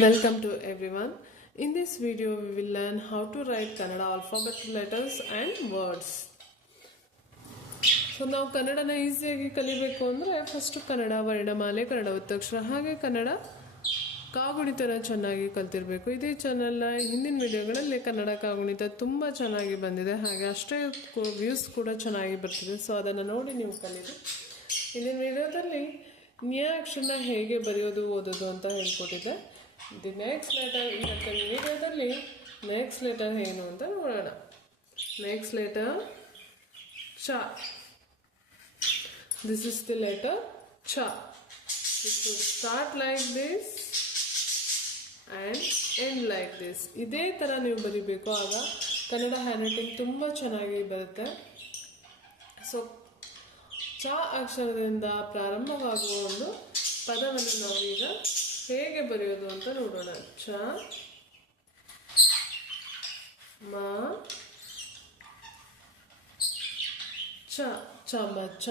Welcome to everyone. In this video, we will learn how to write Kannada alphabet letters and words. So ನಾವು ಕನ್ನಡನ ಈಸಿಯಾಗಿ ಕಲಿಬೇಕು ಅಂದರೆ first Kannada ವರ್ಣಮಾಲೆ, Kannada ಒತ್ತಕ್ಷರ, ಹಾಗೆ ಕನ್ನಡ ಕಾಗುಣಿತನ ಚೆನ್ನಾಗಿ ಕಲ್ತಿರಬೇಕು. ಇದೇ ಚಾನಲ್ನ ಹಿಂದಿನ ವಿಡಿಯೋಗಳಲ್ಲಿ ಕನ್ನಡ ಕಾಗುಣಿತ ತುಂಬ ಚೆನ್ನಾಗಿ ಬಂದಿದೆ, ಹಾಗೆ ಅಷ್ಟೇ ವ್ಯೂಸ್ ಕೂಡ ಚೆನ್ನಾಗಿ ಬರ್ತಿದೆ. ಸೊ ಅದನ್ನು ನೋಡಿ ನೀವು ಕಲೀರಿ. ಹಿಂದಿನ ವಿಡಿಯೋದಲ್ಲಿ ನ್ಯ ಅಕ್ಷರನ ಹೇಗೆ ಬರೆಯೋದು ಓದೋದು ಅಂತ ಹೇಳ್ಕೊಟ್ಟಿದ್ದೆ. ದಿ ನೆಕ್ಸ್ಟ್ ಲೆಟರ್ ಇವತ್ತಿನ ವಿಡಿಯೋದಲ್ಲಿ ನೆಕ್ಸ್ಟ್ ಲೆಟರ್ ಏನು ಅಂತ ನೋಡೋಣ. ನೆಕ್ಸ್ಟ್ ಲೆಟರ್ ಚ. ದಿಸ್ ಇಸ್ ದಿ ಲೆಟರ್ ಚ. It should start like this and end like this. ಇದೇ ಥರ ನೀವು ಬರಿಬೇಕು, ಆಗ ಕನ್ನಡ ಹ್ಯಾಂಡ್ ರೈಟಿಂಗ್ ತುಂಬ ಚೆನ್ನಾಗಿ ಬರುತ್ತೆ. ಸೊ ಚ ಅಕ್ಷರದಿಂದ ಪ್ರಾರಂಭವಾಗುವ ಒಂದು ಪದವನ್ನು ನಾವು ಈಗ ಹೇಗೆ ಬರೆಯೋದು ಅಂತ ನೋಡೋಣ. ಚ ಮ ಚ ಚಮಚ.